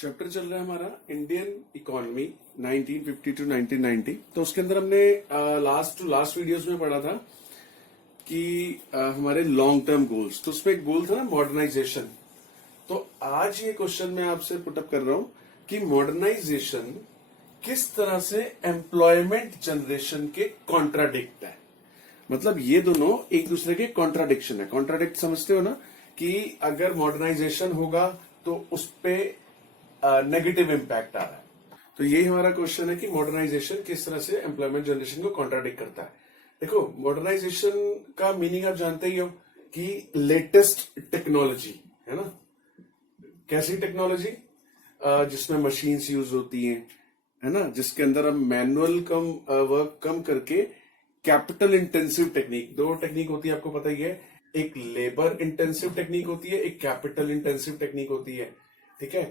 Chapter चल रहा है हमारा इंडियन इकोनॉमी 1950 टू 1990। तो उसके अंदर हमने लास्ट वीडियोस में पढ़ा था कि हमारे लॉन्ग टर्म गोल्स। तो उसमें एक गोल था ना मॉडर्नाइजेशन। तो आज ये क्वेश्चन मैं आपसे पुटअप कर रहा हूं कि मॉडर्नाइजेशन किस तरह से एम्प्लॉयमेंट जनरेशन के कॉन्ट्राडिक्ट है। मतलब ये दोनों एक दूसरे के कॉन्ट्राडिक्शन है। कॉन्ट्राडिक्ट समझते हो ना कि अगर मॉडर्नाइजेशन होगा तो उस पे नेगेटिव इम्पैक्ट आ रहा है। तो यही हमारा क्वेश्चन है कि मॉडर्नाइजेशन किस तरह से एम्प्लॉयमेंट जनरेशन को कॉन्ट्राडिक्ट करता है। देखो, मॉडर्नाइजेशन का मीनिंग आप जानते ही हो कि लेटेस्ट टेक्नोलॉजी है ना। कैसी टेक्नोलॉजी? जिसमें मशीन्स यूज होती हैं, है ना, जिसके अंदर हम मैनुअल वर्क कम करके कैपिटल इंटेंसिव टेक्निक, दो टेक्निक होती है आपको पता ही है। एक लेबर इंटेंसिव टेक्निक होती है, एक कैपिटल इंटेंसिव टेक्निक होती है। ठीक है,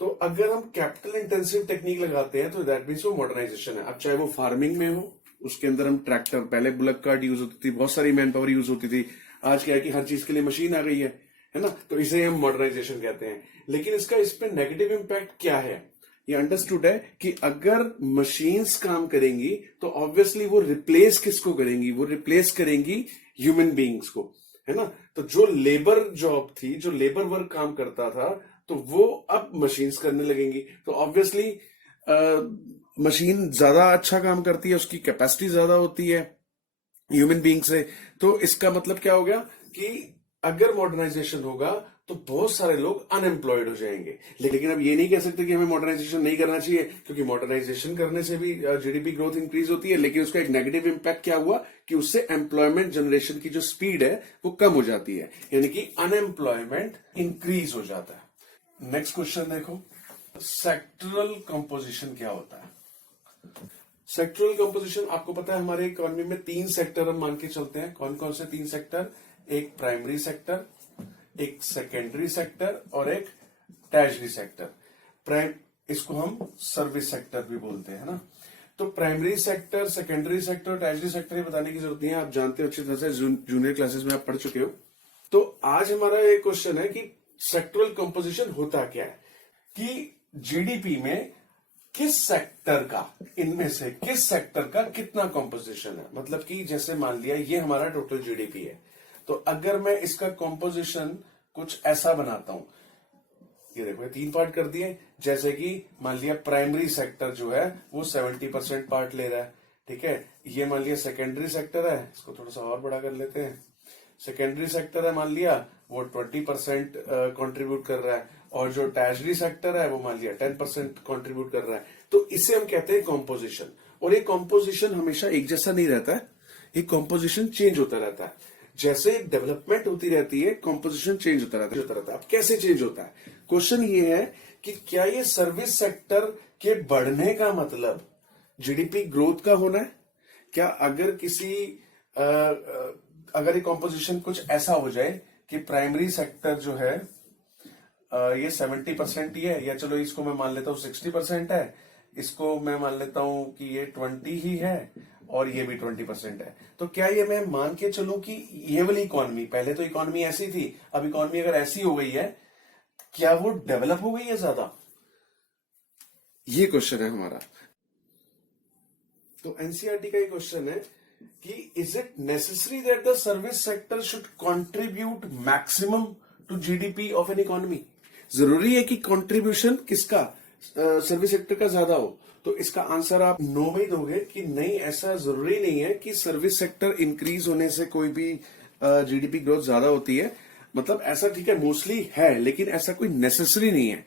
तो अगर हम कैपिटल इंटेंसिव टेक्निक लगाते हैं तो दैट मीन्स वो मॉडर्नाइजेशन है। अब चाहे वो फार्मिंग में हो, उसके अंदर हम ट्रैक्टर, पहले बुलक कार्ट यूज होती थी, बहुत सारी मैन पावर यूज होती थी। आज क्या है कि हर चीज के लिए मशीन आ गई है ना। तो इसे हम मॉडर्नाइजेशन कहते हैं। लेकिन इस पे नेगेटिव इंपैक्ट क्या है? ये अंडरस्टूड है कि अगर मशीन्स काम करेंगी तो ऑब्वियसली वो रिप्लेस किसको करेंगी? वो रिप्लेस करेंगी ह्यूमन बींग्स को, है ना। तो जो लेबर जॉब थी, जो लेबर वर्क काम करता था, तो वो अब मशीन्स करने लगेंगी। तो ऑब्वियसली मशीन ज्यादा अच्छा काम करती है, उसकी कैपेसिटी ज्यादा होती है ह्यूमन बींग से। तो इसका मतलब क्या हो गया कि अगर मॉडर्नाइजेशन होगा तो बहुत सारे लोग अनएम्प्लॉयड हो जाएंगे। लेकिन अब ये नहीं कह सकते कि हमें मॉडर्नाइजेशन नहीं करना चाहिए, क्योंकि मॉडर्नाइजेशन करने से भी जीडीपी ग्रोथ इंक्रीज होती है। लेकिन उसका एक नेगेटिव इंपैक्ट क्या हुआ कि उससे एम्प्लॉयमेंट जनरेशन की जो स्पीड है वो कम हो जाती है, यानी कि अनएम्प्लॉयमेंट इंक्रीज हो जाता है। नेक्स्ट क्वेश्चन देखो, सेक्टरल कंपोजिशन क्या होता है? सेक्टरल कंपोजिशन आपको पता है, हमारे इकोनॉमी में 3 सेक्टर हम मान के चलते हैं। कौन कौन से 3 सेक्टर? एक प्राइमरी सेक्टर, एक सेकेंडरी सेक्टर और एक टर्शियरी सेक्टर। इसको हम सर्विस सेक्टर भी बोलते हैं ना। तो primary sector, secondary sector, tertiary sector ये बताने की जरूरत नहीं है, आप जानते हो अच्छी तरह से, जूनियर क्लासेस में आप पढ़ चुके हो। तो आज हमारा ये क्वेश्चन है कि सेक्टरल कंपोजिशन होता क्या है, कि जीडीपी में किस सेक्टर का, इनमें से किस सेक्टर का कितना कंपोजिशन है। मतलब कि जैसे मान लिया ये हमारा टोटल जीडीपी है, तो अगर मैं इसका कंपोजिशन कुछ ऐसा बनाता हूं, ये देखो 3 पार्ट कर दिए। जैसे कि मान लिया प्राइमरी सेक्टर जो है वो 70% पार्ट ले रहा है। ठीक है, ये मान लिया सेकेंडरी सेक्टर है, इसको थोड़ा सा और बड़ा कर लेते हैं। सेकेंडरी सेक्टर है मान लिया वो 20% कंट्रीब्यूट कर रहा है, और जो टर्शियरी सेक्टर है वो मान लिया 10% कंट्रीब्यूट कर रहा है। तो इसे हम कहते हैं कॉम्पोजिशन। और ये कॉम्पोजिशन हमेशा एक जैसा नहीं रहता है, ये कॉम्पोजिशन चेंज होता रहता है। जैसे डेवलपमेंट होती रहती है, कॉम्पोजिशन चेंज होता रहता है। अब कैसे चेंज होता है? क्वेश्चन ये है कि क्या ये सर्विस सेक्टर के बढ़ने का मतलब जीडीपी ग्रोथ का होना है? क्या अगर अगर ये कॉम्पोजिशन कुछ ऐसा हो जाए कि प्राइमरी सेक्टर जो है ये 70% ही है, या चलो इसको मैं मान लेता हूं 60% है, इसको मैं मान लेता हूं कि ये 20 ही है, और ये भी 20% है, तो क्या ये मैं मान के चलूं कि ये वाली इकोनॉमी, पहले तो इकोनॉमी ऐसी थी, अब इकोनॉमी अगर ऐसी हो गई है, क्या वो डेवलप हो गई है ज्यादा? ये क्वेश्चन है हमारा। तो एनसीईआरटी का ये क्वेश्चन है कि is it necessary that the service sector should contribute maximum to GDP of an economy? जरूरी है कि कंट्रीब्यूशन किसका, सर्विस सेक्टर का ज्यादा हो? तो इसका आंसर आप नो में ही दोगे कि नहीं, ऐसा जरूरी नहीं है कि सर्विस सेक्टर इंक्रीज होने से कोई भी जीडीपी ग्रोथ ज्यादा होती है। मतलब ऐसा ठीक है, मोस्टली है, लेकिन ऐसा कोई नेसेसरी नहीं है।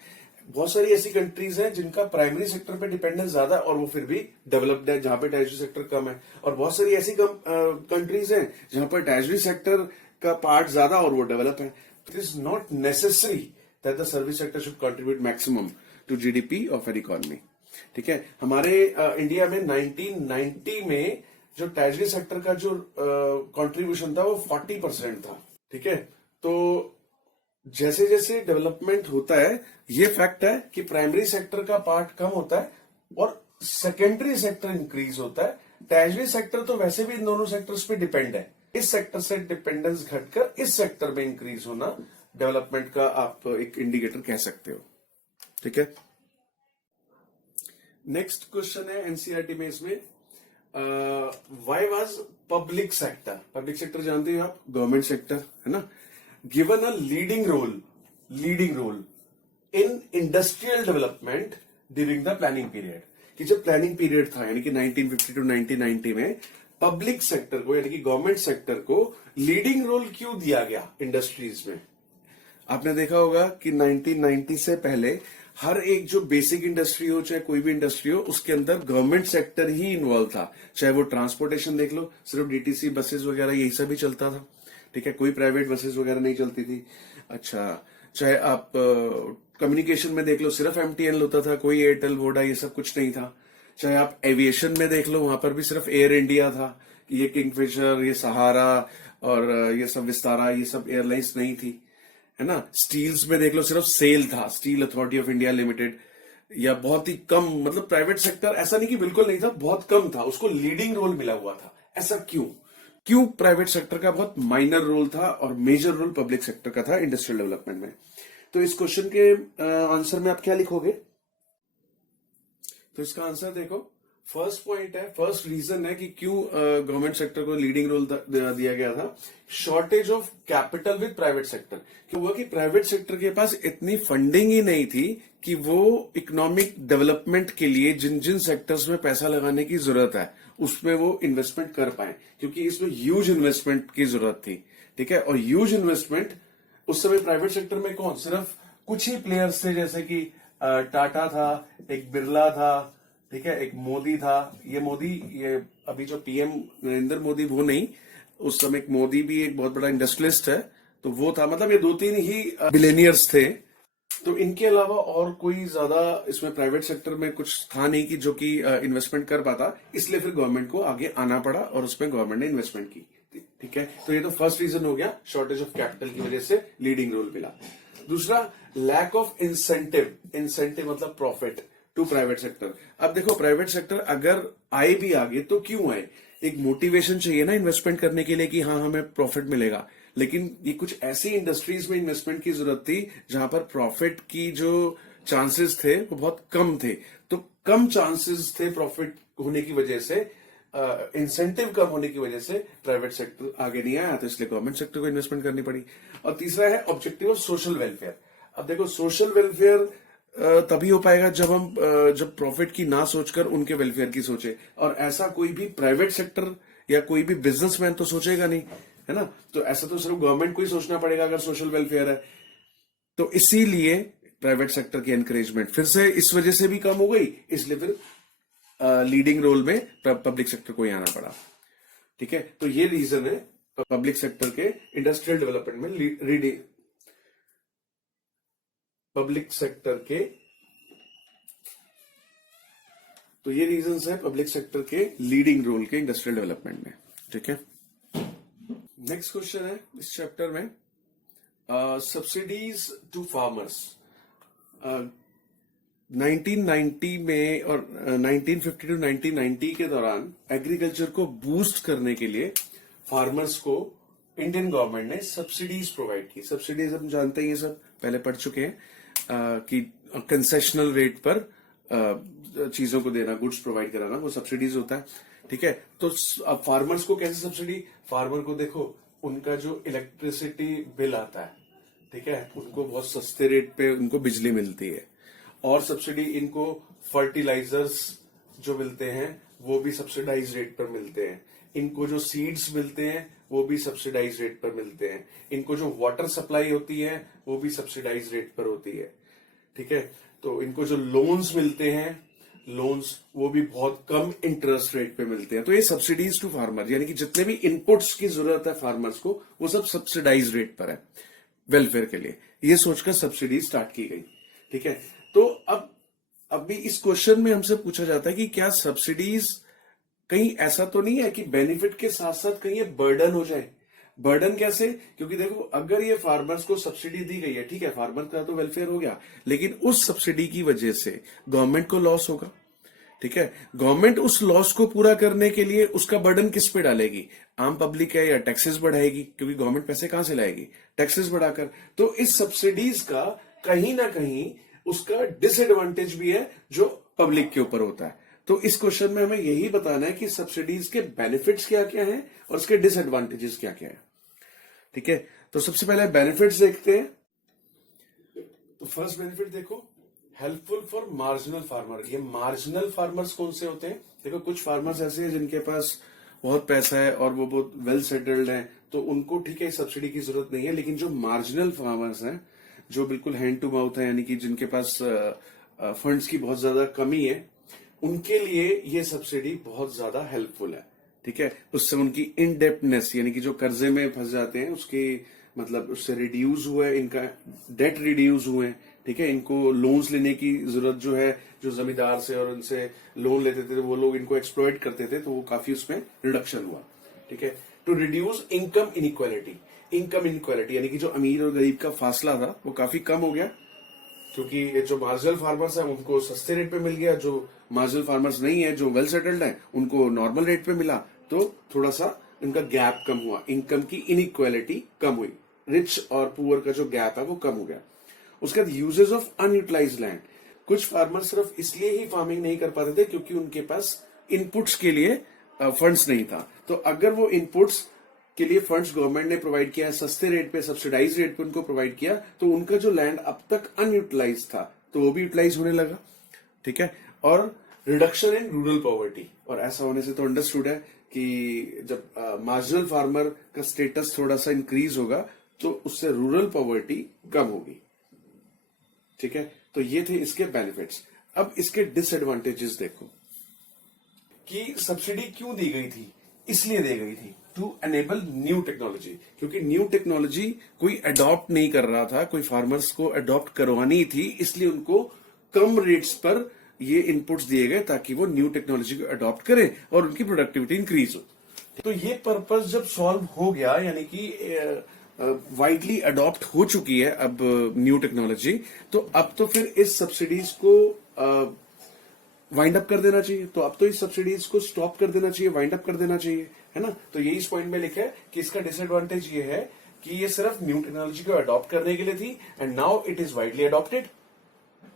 बहुत सारी ऐसी कंट्रीज हैं जिनका प्राइमरी सेक्टर पे डिपेंडेंस ज्यादा है और वो फिर भी डेवलप्ड है, जहां पे टर्शियरी सेक्टर कम है। और बहुत सारी ऐसी कंट्रीज हैं जहां पर टर्शियरी सेक्टर का पार्ट ज्यादा और वो डेवलप है। It is not necessary that the service sector should contribute maximum to GDP of an economy. ठीक है, हमारे इंडिया में 1990 में जो टर्शियरी सेक्टर का जो कंट्रीब्यूशन था वो 40% था। ठीक है, तो जैसे जैसे डेवलपमेंट होता है, ये फैक्ट है कि प्राइमरी सेक्टर का पार्ट कम होता है और सेकेंडरी सेक्टर इंक्रीज होता है। टर्शियरी सेक्टर तो वैसे भी इन दोनों सेक्टर्स पे डिपेंड है, इस सेक्टर से डिपेंडेंस घटकर इस सेक्टर में इंक्रीज होना डेवलपमेंट का आप एक इंडिकेटर कह सकते हो। ठीक है। नेक्स्ट क्वेश्चन है एनसीईआरटी में, इसमें व्हाई वाज पब्लिक सेक्टर जानते हो आप, गवर्नमेंट सेक्टर है ना, given a leading role in industrial development during the planning period. कि जब प्लानिंग पीरियड था यानी कि 1950 टू 1990 में पब्लिक सेक्टर को यानी कि गवर्नमेंट सेक्टर को लीडिंग रोल क्यों दिया गया इंडस्ट्रीज में। आपने देखा होगा कि 1990 से पहले हर एक जो बेसिक इंडस्ट्री हो चाहे कोई भी इंडस्ट्री हो उसके अंदर गवर्नमेंट सेक्टर ही इन्वॉल्व था। चाहे वो ट्रांसपोर्टेशन देख लो, सिर्फ डीटीसी बसेस वगैरह यही सब ही चलता था, ठीक है, कोई प्राइवेट बसेस वगैरह नहीं चलती थी। अच्छा, चाहे आप कम्युनिकेशन में देख लो, सिर्फ एमटीएनएल होता था, कोई एयरटेल वोडा ये सब कुछ नहीं था। चाहे आप एविएशन में देख लो, वहां पर भी सिर्फ एयर इंडिया था, ये किंगफिशर, ये सहारा और ये सब विस्तारा, ये सब एयरलाइंस नहीं थी, है ना। स्टील्स में देख लो, सिर्फ सेल था, steel authority of India limited, या बहुत ही कम, मतलब प्राइवेट सेक्टर ऐसा नहीं कि बिल्कुल नहीं था, बहुत कम था, उसको लीडिंग रोल मिला हुआ था। ऐसा क्यों प्राइवेट सेक्टर का बहुत माइनर रोल था और मेजर रोल पब्लिक सेक्टर का था इंडस्ट्रियल डेवलपमेंट में। तो इस क्वेश्चन के आंसर में आप क्या लिखोगे, तो इसका आंसर देखो, फर्स्ट पॉइंट है, फर्स्ट रीजन है कि क्यों गवर्नमेंट सेक्टर को लीडिंग रोल दिया गया था, shortage of capital with private sector. क्यों हुआ कि प्राइवेट सेक्टर के पास इतनी फंडिंग ही नहीं थी कि वो इकोनॉमिक डेवलपमेंट के लिए जिन जिन सेक्टर्स में पैसा लगाने की जरूरत है उसमें वो इन्वेस्टमेंट कर पाए, क्योंकि इसमें ह्यूज इन्वेस्टमेंट की जरूरत थी, ठीक है। और ह्यूज इन्वेस्टमेंट उस समय प्राइवेट सेक्टर में कौन, सिर्फ कुछ ही प्लेयर्स थे, जैसे कि टाटा था, एक बिरला था, ठीक है, एक मोदी था। ये अभी जो पीएम नरेंद्र मोदी वो नहीं, उस समय एक मोदी भी एक बहुत बड़ा इंडस्ट्रियलिस्ट है, तो वो था। मतलब ये 2-3 ही बिलियनियर्स थे, तो इनके अलावा और कोई ज्यादा इसमें प्राइवेट सेक्टर में कुछ था नहीं कि जो कि इन्वेस्टमेंट कर पाता, इसलिए फिर गवर्नमेंट को आगे आना पड़ा और उसमें गवर्नमेंट ने इन्वेस्टमेंट की, ठीक है। तो ये तो फर्स्ट रीजन हो गया, शॉर्टेज ऑफ कैपिटल की वजह से लीडिंग रोल मिला। दूसरा, लैक ऑफ इंसेंटिव मतलब प्रॉफिट टू प्राइवेट सेक्टर। अब देखो, प्राइवेट सेक्टर अगर आए भी आगे तो क्यों आए, एक मोटिवेशन चाहिए ना इन्वेस्टमेंट करने के लिए कि हाँ हमें प्रॉफिट मिलेगा। लेकिन ये कुछ ऐसी इंडस्ट्रीज में इन्वेस्टमेंट की जरूरत थी जहां पर प्रॉफिट की जो चांसेस थे वो बहुत कम थे, तो कम चांसेस थे प्रॉफिट होने की वजह से, इंसेंटिव कम होने की वजह से प्राइवेट सेक्टर आगे नहीं आया, तो इसलिए गवर्नमेंट सेक्टर को इन्वेस्टमेंट करनी पड़ी। और तीसरा है ऑब्जेक्टिव ऑफ सोशल वेलफेयर। अब देखो, सोशल वेलफेयर तभी हो पाएगा जब प्रॉफिट की ना सोचकर उनके वेलफेयर की सोचे, और ऐसा कोई भी प्राइवेट सेक्टर या कोई भी बिजनेसमैन तो सोचेगा नहीं, है ना। तो ऐसा तो सिर्फ गवर्नमेंट को ही सोचना पड़ेगा अगर सोशल वेलफेयर है। तो इसीलिए प्राइवेट सेक्टर की एनकरेजमेंट फिर से इस वजह से भी कम हो गई, इसलिए फिर लीडिंग रोल में पब्लिक सेक्टर को ही आना पड़ा, ठीक है। तो ये रीजन है पब्लिक सेक्टर के इंडस्ट्रियल डेवलपमेंट में पब्लिक सेक्टर के, तो ये रीजंस है पब्लिक सेक्टर के लीडिंग रोल के इंडस्ट्रियल डेवलपमेंट में, ठीक है। नेक्स्ट क्वेश्चन है इस चैप्टर में, सब्सिडीज टू फार्मर्स। 1990 में और 1950 टू 1990 के दौरान एग्रीकल्चर को बूस्ट करने के लिए फार्मर्स को इंडियन गवर्नमेंट ने सब्सिडीज प्रोवाइड की। सब्सिडीज हम जानते हैं, ये सब पहले पढ़ चुके हैं कि कंसेशनल रेट पर चीजों को देना, गुड्स प्रोवाइड कराना, वो सब्सिडीज होता है, ठीक है। तो अब फार्मर्स को कैसे सब्सिडी, फार्मर को देखो उनका जो इलेक्ट्रिसिटी बिल आता है, ठीक है, उनको बहुत सस्ते रेट पे उनको बिजली मिलती है, और सब्सिडी इनको फर्टिलाइजर्स जो मिलते हैं वो भी सब्सिडाइज रेट पर मिलते हैं, इनको जो सीड्स मिलते हैं वो भी सब्सिडाइज रेट पर मिलते हैं, इनको जो वाटर सप्लाई होती है वो भी सब्सिडाइज रेट पर होती है, ठीक है। तो इनको जो लोन्स मिलते हैं, लोन्स वो भी बहुत कम इंटरेस्ट रेट पे मिलते हैं। तो ये सब्सिडीज टू फार्मर, यानी कि जितने भी इनपुट्स की जरूरत है फार्मर्स को वो सब सब्सिडाइज रेट पर है वेलफेयर के लिए, ये सोचकर सब्सिडी स्टार्ट की गई, ठीक है। तो अब अभी इस क्वेश्चन में हमसे पूछा जाता है कि क्या सब्सिडीज कहीं ऐसा तो नहीं है कि बेनिफिट के साथ साथ कहीं ये बर्डन हो जाए। बर्डन कैसे, क्योंकि देखो अगर ये फार्मर्स को सब्सिडी दी गई है, ठीक है, फार्मर का तो वेलफेयर हो गया, लेकिन उस सब्सिडी की वजह से गवर्नमेंट को लॉस होगा, ठीक है। गवर्नमेंट उस लॉस को पूरा करने के लिए उसका बर्डन किस पे डालेगी, आम पब्लिक है या टैक्सेस बढ़ाएगी, क्योंकि गवर्नमेंट पैसे कहां से लाएगी, टैक्सेस बढ़ाकर। तो इस सब्सिडीज का कहीं ना कहीं उसका डिसएडवांटेज भी है जो पब्लिक के ऊपर होता है। तो इस क्वेश्चन में हमें यही बताना है कि सब्सिडीज के बेनिफिट्स क्या क्या हैं और उसके डिसएडवांटेजेस क्या क्या है। ठीक है, तो सबसे पहले बेनिफिट्स देखते हैं। तो फर्स्ट बेनिफिट देखो, हेल्पफुल फॉर मार्जिनल फार्मर। ये मार्जिनल फार्मर्स कौन से होते हैं? देखो, कुछ फार्मर्स ऐसे हैं जिनके पास बहुत पैसा है और वो बहुत वेल सेटल्ड हैं, तो उनको ठीक है सब्सिडी की जरूरत नहीं है। लेकिन जो मार्जिनल फार्मर्स हैं, जो बिल्कुल हैंड टू माउथ है, यानी कि जिनके पास फंड्स की बहुत ज्यादा कमी है, उनके लिए ये सब्सिडी बहुत ज्यादा हेल्पफुल है। ठीक है, उससे उनकी इनडेप्टनेस यानी कि जो कर्जे में फंस जाते हैं उसके मतलब उससे रिड्यूस हुआ है, इनका डेट रिड्यूस हुए हैं। ठीक है, इनको लोन्स लेने की जरूरत जो है, जो जमींदार से और उनसे लोन लेते थे वो लोग इनको एक्सप्लॉइट करते थे, तो वो काफी उसमें रिडक्शन हुआ। ठीक है, to reduce income inequality. Income inequality यानी कि जो अमीर और गरीब का फासला था वो काफी कम हो गया, क्योंकि ये जो मार्जिनल फार्मर्स हैं उनको सस्ते रेट पे मिल गया, जो मार्जिनल फार्मर्स नहीं है, जो वेल सेटल्ड हैं, उनको नॉर्मल रेट पे मिला, तो थोड़ा सा इनका गैप कम हुआ, इनकम की इनइक्वालिटी कम हुई, रिच और पुअर का जो गैप है वो कम हो गया। उसके बाद यूजेस ऑफ अनयूटिलाइज्ड लैंड। कुछ फार्मर सिर्फ इसलिए ही फार्मिंग नहीं कर पाते थे क्योंकि उनके पास इनपुट्स के लिए फंड्स नहीं था। तो अगर वो इनपुट्स के लिए फंड्स गवर्नमेंट ने प्रोवाइड किया है, सस्ते रेट पे, सब्सिडाइज रेट पे उनको प्रोवाइड किया, तो उनका जो लैंड अब तक अनयूटिलाइज था तो वो भी यूटिलाइज होने लगा। ठीक है, और रिडक्शन इन रूरल पॉवर्टी। और ऐसा होने से तो अंडरस्टूड है कि जब मार्जिनल फार्मर का स्टेटस थोड़ा सा इंक्रीज होगा तो उससे रूरल पॉवर्टी कम होगी। ठीक है, तो ये थे इसके बेनिफिट्स। अब इसके डिसएडवांटेजेस देखो कि सब्सिडी क्यों दी गई थी। इसलिए दी गई थी टू एनेबल न्यू टेक्नोलॉजी, क्योंकि न्यू टेक्नोलॉजी कोई अडॉप्ट नहीं कर रहा था, कोई फार्मर्स को अडॉप्ट करवानी थी, इसलिए उनको कम रेट्स पर ये इनपुट्स दिए गए ताकि वो न्यू टेक्नोलॉजी को अडॉप्ट करें और उनकी प्रोडक्टिविटी इंक्रीज हो। तो ये पर्पस जब सॉल्व हो गया, यानी कि वाइडली अडॉप्ट हो चुकी है अब न्यू टेक्नोलॉजी, तो अब तो फिर इस सब्सिडीज को वाइंड अप कर देना चाहिए। तो अब तो इस सब्सिडीज को स्टॉप कर देना चाहिए, वाइंड अप कर देना चाहिए, है ना। तो यही इस पॉइंट में लिखा है कि इसका डिसएडवांटेज ये है कि ये सिर्फ न्यू टेक्नोलॉजी को अडॉप्ट करने के लिए थी, and now it is widely adopted.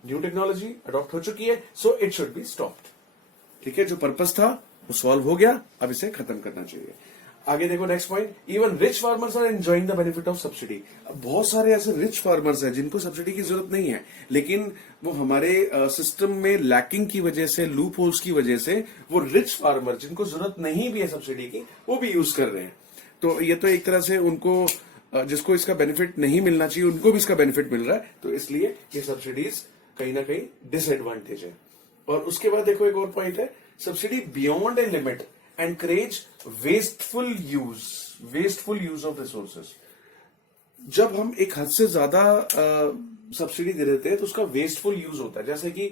New technology adopt हो चुकी है, so it should be stopped. ठीक है, जो पर्पस था वो सॉल्व हो गया, अब इसे खत्म करना चाहिए। आगे देखो next point, even rich farmers are enjoying the benefit of subsidy. बहुत सारे ऐसे रिच फार्मर्स हैं जिनको सब्सिडी की जरूरत नहीं है, लेकिन वो हमारे सिस्टम में लैकिंग की वजह से, लूप होल्स की वजह से, वो रिच फार्मर जिनको जरूरत नहीं भी है सब्सिडी की, वो भी यूज कर रहे हैं। तो ये तो एक तरह से उनको, जिसको इसका बेनिफिट नहीं मिलना चाहिए, उनको भी इसका बेनिफिट मिल रहा है, तो इसलिए ये सब्सिडीज कहीं ना कहीं डिसएडवांटेज है। और उसके बाद देखो एक और पॉइंट है, subsidy beyond a limit encourage wasteful use of resources. जब हम एक हद से ज्यादा सब्सिडी दे देते हैं तो उसका वेस्टफुल यूज होता है। जैसे कि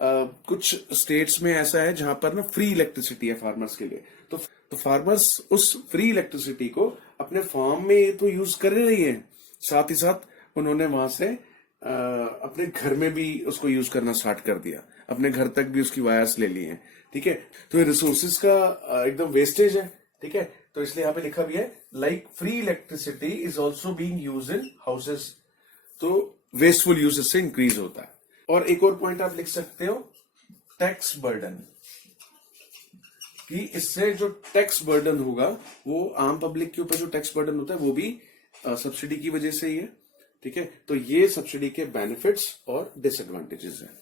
कुछ स्टेट्स में ऐसा है जहां पर ना फ्री इलेक्ट्रिसिटी है फार्मर्स के लिए, तो फार्मर्स उस फ्री इलेक्ट्रिसिटी को अपने फार्म में तो यूज कर रही है, साथ ही साथ उन्होंने वहां से अपने घर में भी उसको यूज करना स्टार्ट कर दिया, अपने घर तक भी उसकी वायर्स ले लिए हैं। ठीक है, तो ये रिसोर्सेज का एकदम वेस्टेज है। ठीक है, तो इसलिए यहां पे लिखा भी है like free electricity is also being used in houses, तो वेस्टफुल यूजेस से इंक्रीज होता है। और एक और पॉइंट आप लिख सकते हो, टैक्स बर्डन, कि इससे जो टैक्स बर्डन होगा वो आम पब्लिक के ऊपर जो टैक्स बर्डन होता है वो भी सब्सिडी की वजह से ही है। ठीक है, तो ये सब्सिडी के बेनिफिट्स और डिसएडवांटेजेस हैं।